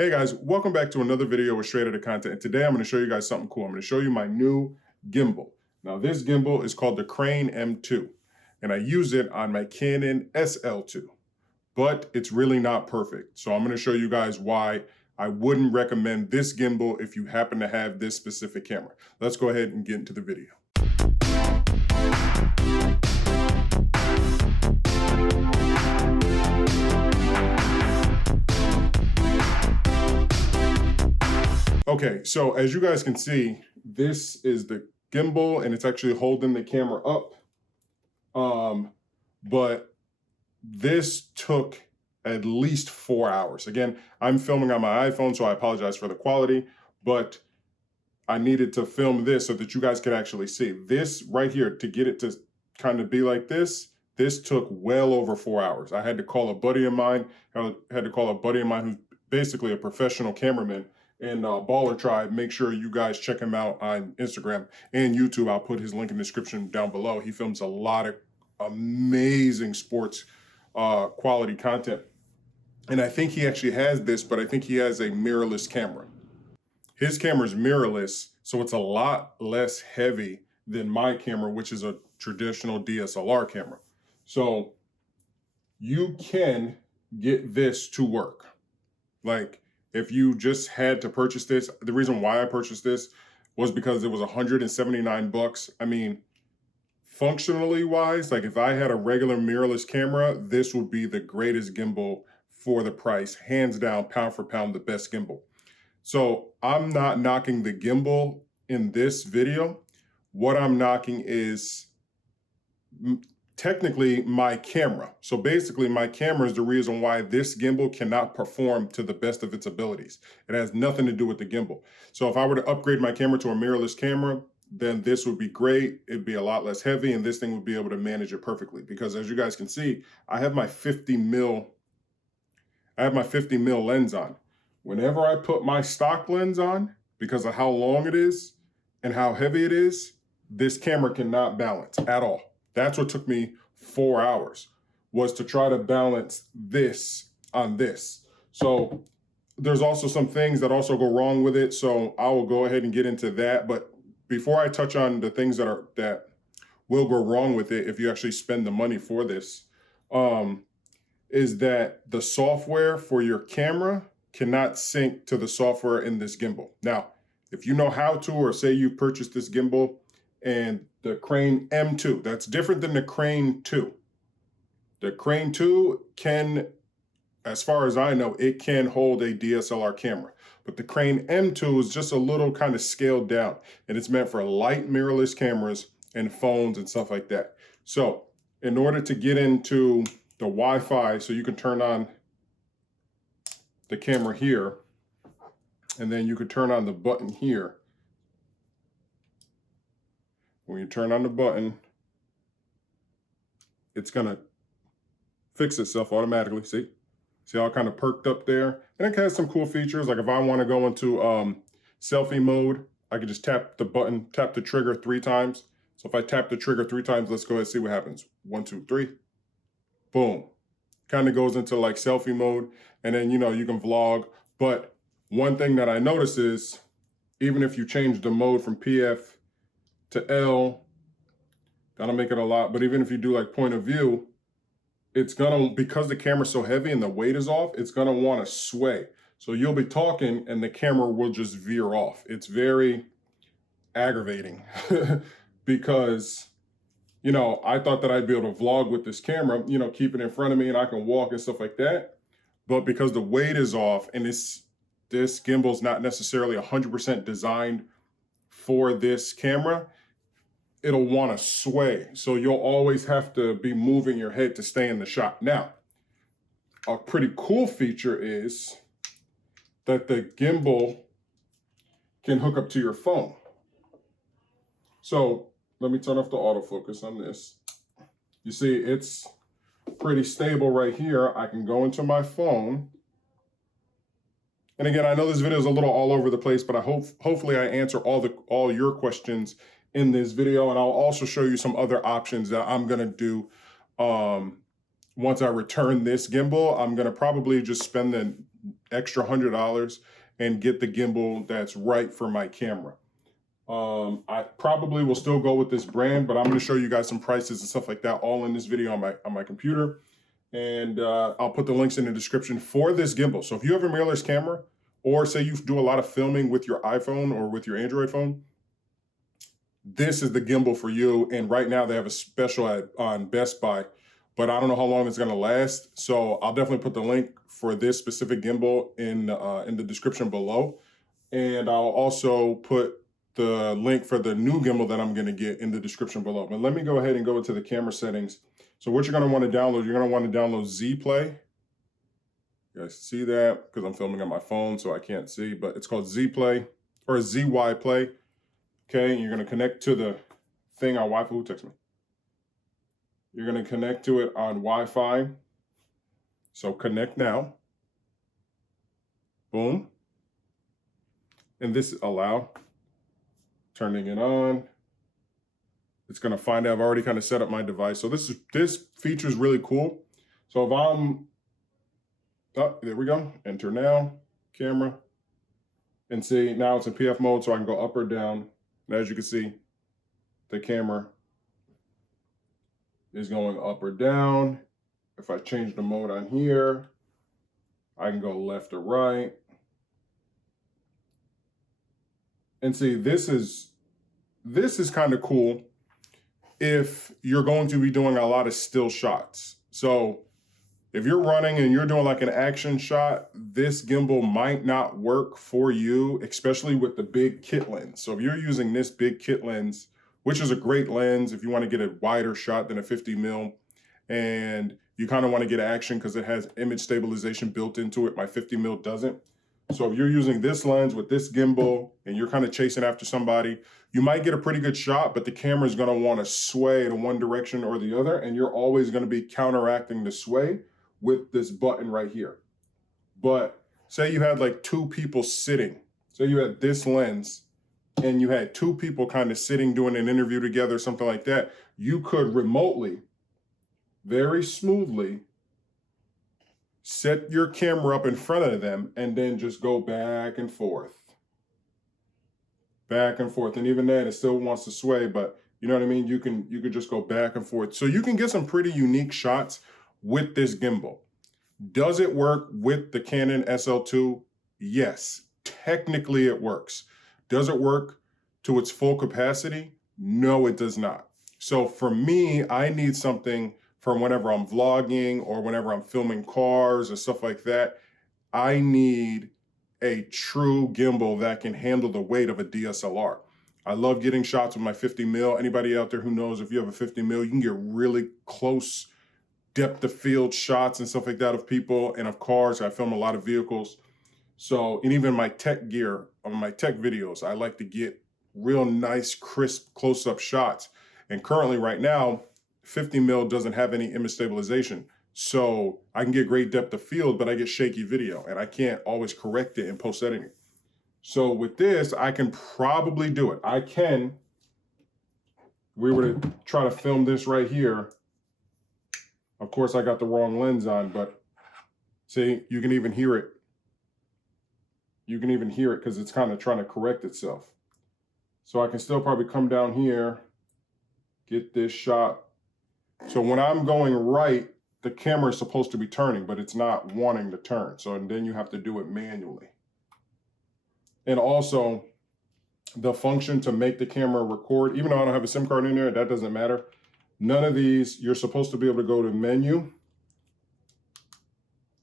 Hey guys, welcome back to another video with Straight Outta Content. And today I'm going to show you guys something cool. I'm going to show you my new gimbal. Now this gimbal is called the Crane M2 and I use it on my Canon SL2, but it's really not perfect. So I'm going to show you guys why I wouldn't recommend this gimbal if you happen to have this specific camera. Let's go ahead and get into the video. Okay, so as you guys can see, this is the gimbal and it's actually holding the camera up. But this took at least 4 hours. Again, I'm filming on my iPhone, so I apologize for the quality, but I needed to film this so that you guys could actually see. This right here, to get it to kind of be like this took well over 4 hours. I had to call a buddy of mine, who's basically a professional cameraman in Baller Tribe. Make sure you guys check him out on Instagram and YouTube. I'll put his link in the description down below. He films a lot of amazing sports quality content. And I think he actually has this, but I think he has a mirrorless camera. His camera is mirrorless, so it's a lot less heavy than my camera, which is a traditional DSLR camera. So you can get this to work. Like, if you just had to purchase this, the reason why I purchased this was because it was 179 bucks. I mean, functionally wise, like if I had a regular mirrorless camera, this would be the greatest gimbal for the price, hands down, pound for pound, the best gimbal. So I'm not knocking the gimbal in this video. What I'm knocking is technically my camera. So basically my camera is the reason why this gimbal cannot perform to the best of its abilities. It has nothing to do with the gimbal. So if I were to upgrade my camera to a mirrorless camera, then this would be great. It'd be a lot less heavy and this thing would be able to manage it perfectly. Because as you guys can see, I have my 50 mil lens on. Whenever I put my stock lens on, because of how long it is and how heavy it is, this camera cannot balance at all. That's what took me 4 hours, was to try to balance this on this. So there's also some things that also go wrong with it. So I will go ahead and get into that. But before I touch on the things that will go wrong with it, if you actually spend the money for this, is that the software for your camera cannot sync to the software in this gimbal. Now, if you know how to, or say you purchased this gimbal and the Crane M2, that's different than the Crane 2. The Crane 2 can, as far as I know, it can hold a DSLR camera. But the Crane M2 is just a little kind of scaled down, and it's meant for light mirrorless cameras and phones and stuff like that. So in order to get into the Wi-Fi, so you can turn on the camera here, and then you could turn on the button here. When you turn on the button, it's gonna fix itself automatically. See how it kind of perked up there? And it has some cool features. Like if I want to go into selfie mode, I can just tap the button, tap the trigger 3 times. So if I tap the trigger 3 times, let's go ahead and see what happens. 1, 2, 3, boom. Kind of goes into like selfie mode, and then you can vlog. But one thing that I notice is, even if you change the mode from PF to L, that'll make it a lot. But even if you do like point of view, it's gonna, because the camera's so heavy and the weight is off, it's gonna want to sway. So you'll be talking and the camera will just veer off. It's very aggravating because, I thought that I'd be able to vlog with this camera, keep it in front of me and I can walk and stuff like that. But because the weight is off and this gimbal's not necessarily 100% designed for this camera, it'll want to sway. So you'll always have to be moving your head to stay in the shot. Now, a pretty cool feature is that the gimbal can hook up to your phone. So let me turn off the autofocus on this. You see, it's pretty stable right here. I can go into my phone. And again, I know this video is a little all over the place, but hopefully I answer all your questions in this video, and I'll also show you some other options that I'm gonna do once I return this gimbal. I'm gonna probably just spend extra $100 and get the gimbal that's right for my camera. I probably will still go with this brand, but I'm going to show you guys some prices and stuff like that all in this video on my computer. And I'll put the links in the description for this gimbal. So if you have a mirrorless camera, or say you do a lot of filming with your iPhone or with your Android phone, this is the gimbal for you. And right now they have a special on Best Buy, but I don't know how long it's going to last. So I'll definitely put the link for this specific gimbal in the description below. And I'll also put the link for the new gimbal that I'm going to get in the description below. But let me go ahead and go into the camera settings. So what you're going to want to download, you're going to want to download ZPlay. You guys see that? Because I'm filming on my phone, so I can't see, but it's called ZPlay or ZHIYUN. Okay, you're going to connect to the thing on Wi-Fi. Who texted me? You're going to connect to it on Wi-Fi. So connect now. Boom. And this allow. Turning it on. It's going to find out I've already kind of set up my device. So this feature is really cool. So if I'm, oh, there we go. Enter now, camera. And see, now it's in POV mode, so I can go up or down. And as you can see, the camera is going up or down. If I change the mode on here, I can go left or right. And see, this is kind of cool if you're going to be doing a lot of still shots. So if you're running and you're doing like an action shot, this gimbal might not work for you, especially with the big kit lens. So if you're using this big kit lens, which is a great lens if you want to get a wider shot than a 50mm, and you kind of want to get action because it has image stabilization built into it, my 50mm doesn't. So if you're using this lens with this gimbal and you're kind of chasing after somebody, you might get a pretty good shot, but the camera is going to want to sway in one direction or the other, and you're always going to be counteracting the sway with this button right here. But say you had like two people sitting. So you had this lens and you had two people kind of sitting doing an interview together, something like that. You could remotely, very smoothly, set your camera up in front of them and then just go back and forth. Back and forth. And even then it still wants to sway, but you know what I mean? You could just go back and forth. So you can get some pretty unique shots with this gimbal. Does it work with the Canon SL2? Yes, technically it works. Does it work to its full capacity? No, it does not. So for me, I need something for whenever I'm vlogging or whenever I'm filming cars or stuff like that. I need a true gimbal that can handle the weight of a DSLR. I love getting shots with my 50mm. Anybody out there who knows if you have a 50mm, you can get really close depth of field shots and stuff like that of people and of cars. I film a lot of vehicles. So, and even my tech gear, on my tech videos, I like to get real nice, crisp, close-up shots. And currently right now, 50mm doesn't have any image stabilization. So I can get great depth of field, but I get shaky video and I can't always correct it in post-editing. So with this, I can probably do it. I can, we were to try to film this right here. Of course, I got the wrong lens on, but see, you can even hear it. You can even hear it because it's kind of trying to correct itself. So I can still probably come down here, get this shot. So when I'm going right, the camera is supposed to be turning, but it's not wanting to turn. So and then you have to do it manually. And also, the function to make the camera record, even though I don't have a SIM card in there, that doesn't matter. None of these, you're supposed to be able to go to menu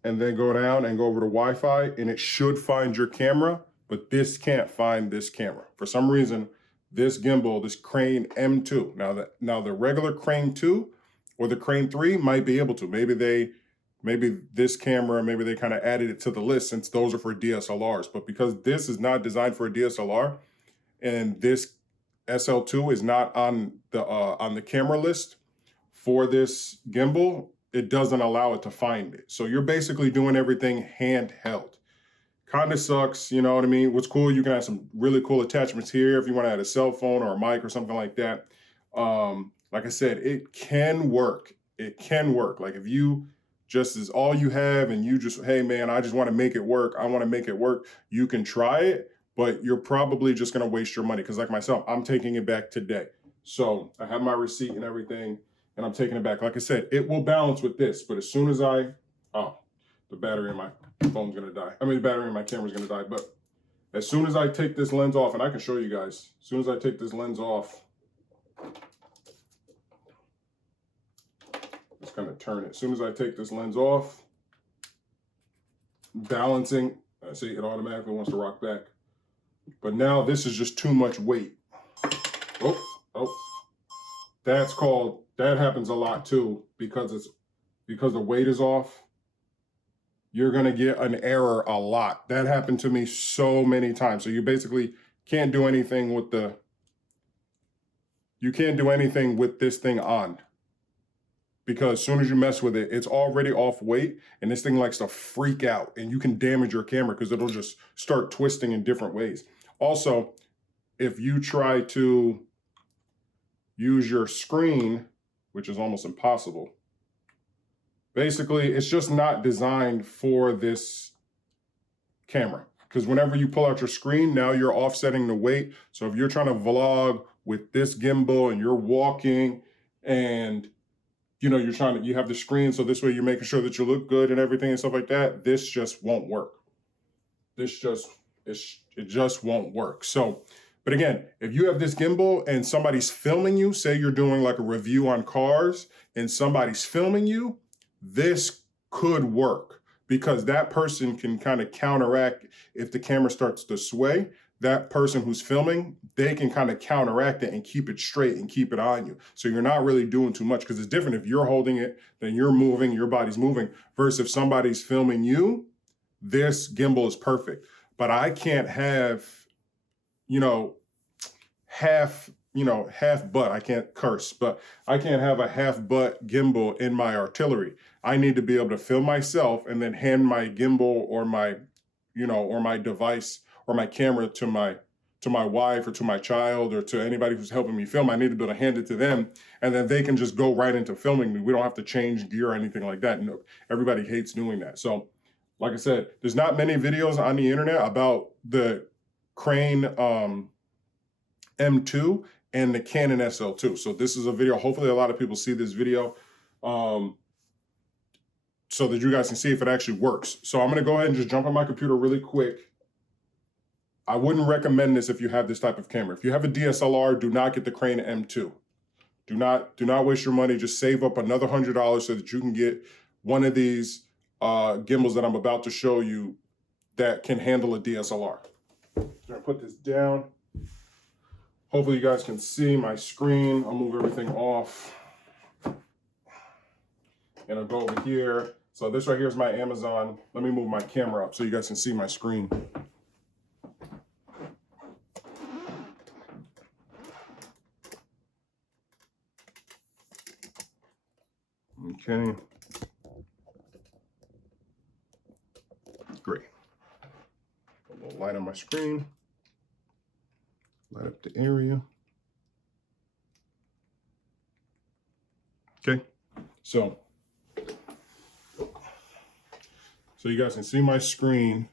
and then go down and go over to Wi-Fi, and it should find your camera, but this can't find this camera. For some reason, this gimbal, this Crane M2, now the regular Crane 2 or the Crane 3 might be able to. Maybe this camera, maybe they kind of added it to the list since those are for DSLRs. But because this is not designed for a DSLR and this SL2 is not on the camera list for this gimbal, it doesn't allow it to find it. So you're basically doing everything handheld. Kind of sucks, you know what I mean? What's cool, you can have some really cool attachments here if you want to add a cell phone or a mic or something like that. Like I said, it can work. It can work. Like if you just is all you have and you just, hey man, I just want to make it work. I want to make it work. You can try it, but you're probably just going to waste your money. Because like myself, I'm taking it back today. So I have my receipt and everything, and I'm taking it back. Like I said, it will balance with this, but as soon as the battery in my phone's going to die. I mean, the battery in my camera's going to die. But as soon as I take this lens off, and I can show you guys, as soon as I take this lens off, just kind of turn it. As soon as I take this lens off, balancing, I see it automatically wants to rock back. But now this is just too much weight. That happens a lot too, because the weight is off. You're gonna get an error a lot. That happened to me so many times. So you basically can't do anything with this thing on. Because as soon as you mess with it, it's already off weight, and this thing likes to freak out, and you can damage your camera because it'll just start twisting in different ways. Also, if you try to use your screen, which is almost impossible, basically, it's just not designed for this camera. Because whenever you pull out your screen, now you're offsetting the weight. So if you're trying to vlog with this gimbal and you're walking and you have the screen, so this way you're making sure that you look good and everything and stuff like that, this just won't work. It just won't work. So, but again, if you have this gimbal and somebody's filming you, say you're doing like a review on cars and somebody's filming you, this could work because that person can kind of counteract if the camera starts to sway. That person who's filming, they can kind of counteract it and keep it straight and keep it on you. So you're not really doing too much, because it's different if you're holding it, then you're moving, your body's moving, versus if somebody's filming you, this gimbal is perfect. But I can't have, half butt, I can't curse, but I can't have a half butt gimbal in my artillery. I need to be able to film myself and then hand my gimbal or my device or my camera to my wife or to my child or to anybody who's helping me film. I need to be able to hand it to them, and then they can just go right into filming me. We don't have to change gear or anything like that. No, everybody hates doing that. So like I said, there's not many videos on the internet about the Crane M2 and the Canon SL2. So this is a video, hopefully a lot of people see this video so that you guys can see if it actually works. So I'm gonna go ahead and just jump on my computer really quick. I wouldn't recommend this if you have this type of camera. If you have a DSLR, do not get the Crane M2. Do not waste your money. Just save up another $100 so that you can get one of these gimbals that I'm about to show you that can handle a DSLR. I'm gonna put this down. Hopefully you guys can see my screen. I'll move everything off. And I'll go over here. So this right here is my Amazon. Let me move my camera up so you guys can see my screen. Okay. Great. A little light on my screen. Light up the area. Okay. So you guys can see my screen.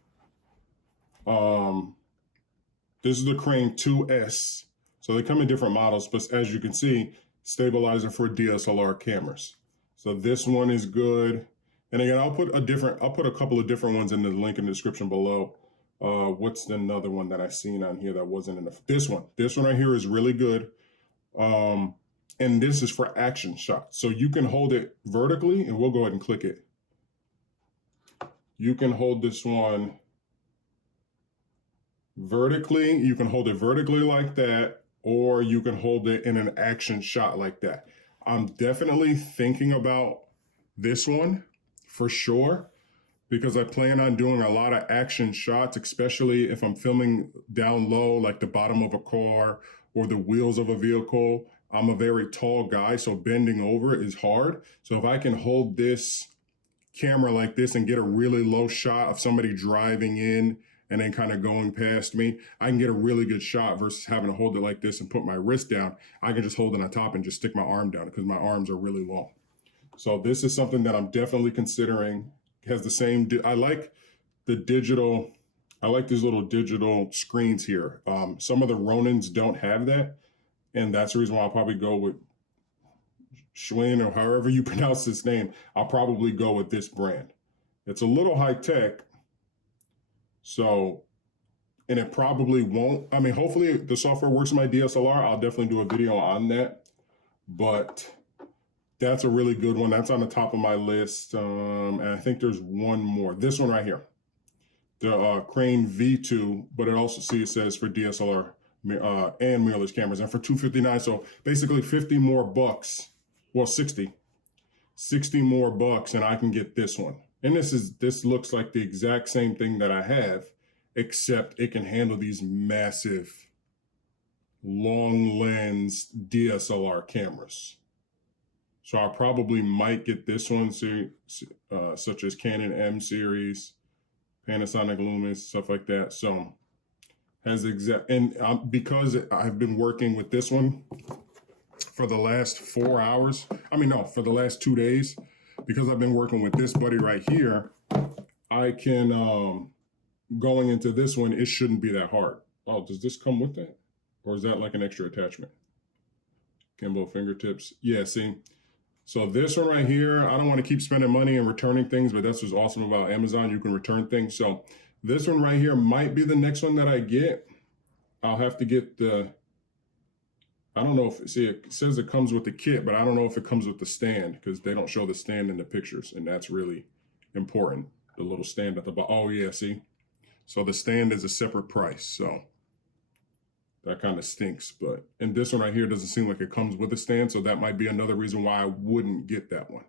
This is the Crane 2S. So they come in different models, but as you can see, stabilizer for DSLR cameras. So this one is good. And again, I'll put a couple of different ones in the link in the description below. What's another one that I've seen on here that wasn't in this one right here is really good. And this is for action shots. So you can hold it vertically, and we'll go ahead and click it. You can hold this one vertically. You can hold it vertically like that, or you can hold it in an action shot like that. I'm definitely thinking about this one for sure, because I plan on doing a lot of action shots, especially if I'm filming down low, like the bottom of a car or the wheels of a vehicle. I'm a very tall guy, so bending over is hard. So if I can hold this camera like this and get a really low shot of somebody driving in and then kind of going past me, I can get a really good shot versus having to hold it like this and put my wrist down. I can just hold it on top and just stick my arm down because my arms are really long. So this is something that I'm definitely considering. It has the same, I like the digital, I like these little digital screens here. Some of the Ronins don't have that. And that's the reason why I'll probably go with Zhiyn, or however you pronounce this name. I'll probably go with this brand. It's a little high tech. So, and it probably won't, I mean, hopefully the software works in my DSLR. I'll definitely do a video on that. But that's a really good one. That's on the top of my list. And I think there's one more. This one right here, the Crane V2, but it also, see, it says for DSLR and mirrorless cameras, and for $259. So basically 50 more bucks. Well, 60 more bucks, and I can get this one. And this looks like the exact same thing that I have, except it can handle these massive long lens DSLR cameras. So I probably might get this one, such as Canon M series, Panasonic Lumens, stuff like that. So has exact, and because I've been working with this one for the last 4 hours, I mean, no, for the last 2 days, because I've been working with this buddy right here, I can, going into this one, it shouldn't be that hard. Oh, does this come with that? Or is that like an extra attachment? Gimbal fingertips. Yeah, see? So this one right here, I don't want to keep spending money and returning things, but that's what's awesome about Amazon. You can return things. So this one right here might be the next one that I get. I'll have to get the, I don't know if, see, it says it comes with the kit, but I don't know if it comes with the stand, because they don't show the stand in the pictures, and that's really important. The little stand at the bottom. Oh yeah, see? So the stand is a separate price, so that kind of stinks. But, and this one right here doesn't seem like it comes with a stand, so that might be another reason why I wouldn't get that one.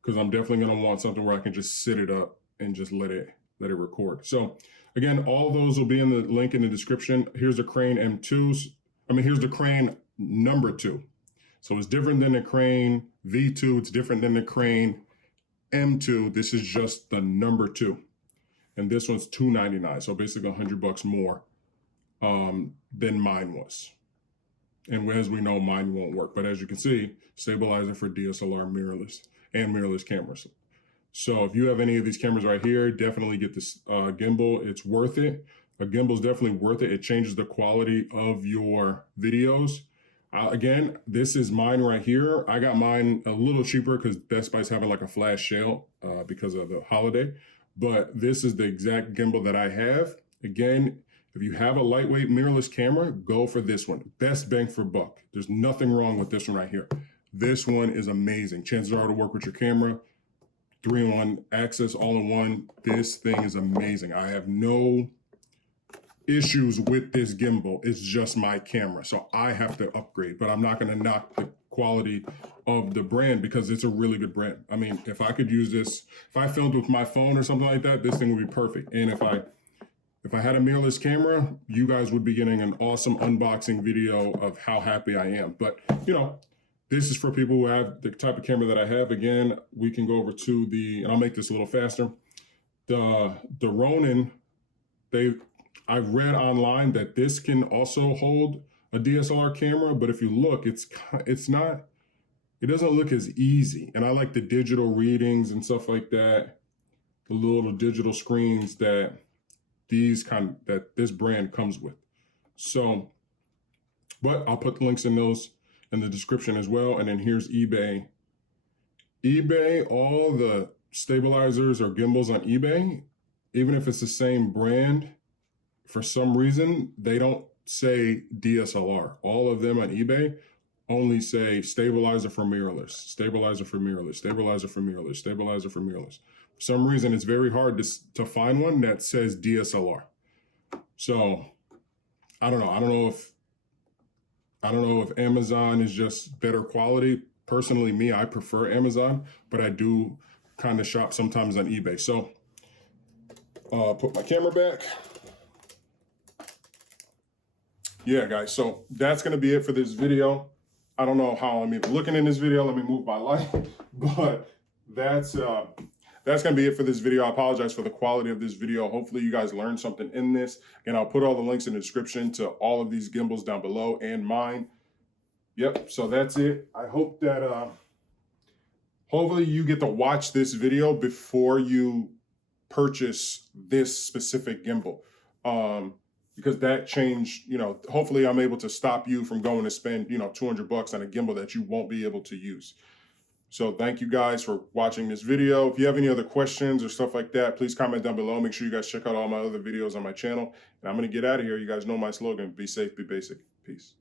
Because I'm definitely gonna want something where I can just sit it up and just let it record. So again, all those will be in the link in the description. Here's the Crane M2s. I mean, here's the Crane #2. So it's different than the Crane V2. It's different than the Crane M2. This is just the #2. And this one's $299. So basically $100 more than mine was. And as we know, mine won't work. But as you can see, stabilizer for DSLR mirrorless and mirrorless cameras. So if you have any of these cameras right here, definitely get this gimbal. It's worth it. A gimbal is definitely worth it. It changes the quality of your videos. Again, this is mine right here. I got mine a little cheaper because Best Buy's having like a flash sale because of the holiday. But this is the exact gimbal that I have. Again, if you have a lightweight mirrorless camera, go for this one. Best bang for buck. There's nothing wrong with this one right here. This one is amazing. Chances are to work with your camera. 3-in-1 access, all-in-one. This thing is amazing. I have no issues with this gimbal. It's just my camera, so I have to upgrade. But I'm not going to knock the quality of the brand because it's a really good brand. I mean, if I could use this, if I filmed with my phone or something like that, this thing would be perfect. And if I had a mirrorless camera, you guys would be getting an awesome unboxing video of how happy I am. But, you know, this is for people who have the type of camera that I have. Again, we can go over to the, and I'll make this a little faster. The Ronin, I've read online that this can also hold a DSLR camera, but if you look, it doesn't look as easy. And I like the digital readings and stuff like that, the little digital screens that this brand comes with. So, but I'll put the links in the description as well. And then here's eBay. eBay, all the stabilizers or gimbals on eBay, even if it's the same brand, for some reason, they don't say DSLR. All of them on eBay only say stabilizer for mirrorless, stabilizer for mirrorless, stabilizer for mirrorless, stabilizer for mirrorless. For some reason, it's very hard to find one that says DSLR. So I don't know. I don't know if Amazon is just better quality. Personally, me, I prefer Amazon, but I do kind of shop sometimes on eBay. So put my camera back. Yeah, guys, so that's going to be it for this video. I don't know how I'm even looking in this video. Let me move my light. But that's going to be it for this video. I apologize for the quality of this video. Hopefully you guys learned something in this. And I'll put all the links in the description to all of these gimbals down below and mine. Yep, so that's it. I hope that hopefully you get to watch this video before you purchase this specific gimbal. Because that changed, you know, hopefully I'm able to stop you from going to spend, you know, $200 on a gimbal that you won't be able to use. So thank you guys for watching this video. If you have any other questions or stuff like that, please comment down below. Make sure you guys check out all my other videos on my channel. And I'm going to get out of here. You guys know my slogan, be safe, be basic. Peace.